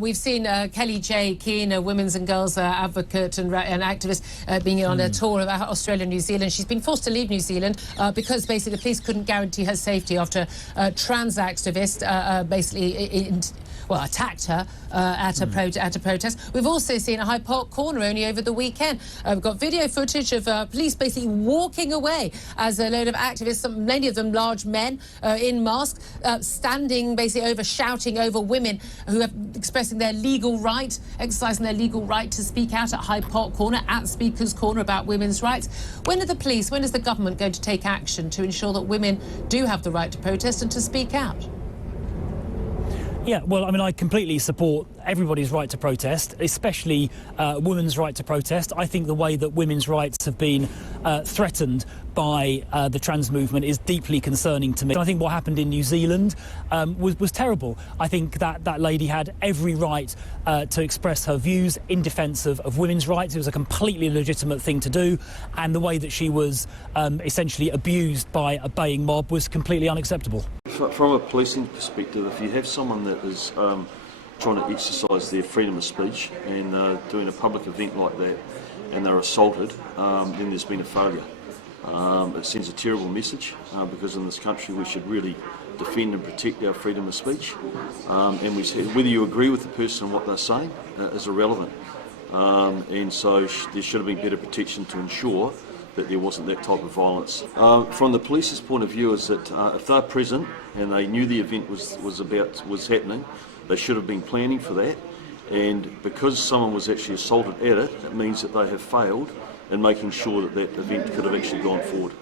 We've seen Kelly J. Keane, a women's and girls advocate and activist, being on a tour of Australia and New Zealand. She's been forced to leave New Zealand because basically the police couldn't guarantee her safety after a trans activist attacked her at a protest. We've also seen a Hyde Park corner only over the weekend. We've got video footage of police basically walking away as a load of activists, many of them large men in masks, standing basically shouting over women who are expressing their legal right, exercising their legal right to speak out at Hyde Park corner, at Speaker's Corner, about women's rights. When is the government going to take action to ensure that women do have the right to protest and to speak out? Yeah, well, I mean, I completely support everybody's right to protest, especially women's right to protest. I think the way that women's rights have been threatened by the trans movement is deeply concerning to me. I think what happened in New Zealand was terrible. I think that lady had every right to express her views in defence of women's rights. It was a completely legitimate thing to do, and the way that she was essentially abused by a baying mob was completely unacceptable. From a policing perspective, if you have someone that is trying to exercise their freedom of speech and doing a public event like that and they're assaulted, then there's been a failure. It sends a terrible message because in this country we should really defend and protect our freedom of speech, and we say whether you agree with the person and what they're saying is irrelevant, and so there should have been better protection to ensure that there wasn't that type of violence. From the police's point of view is that if they're present and they knew the event was happening, they should have been planning for that, and because someone was actually assaulted at it, it means that they have failed in making sure that that event could have actually gone forward.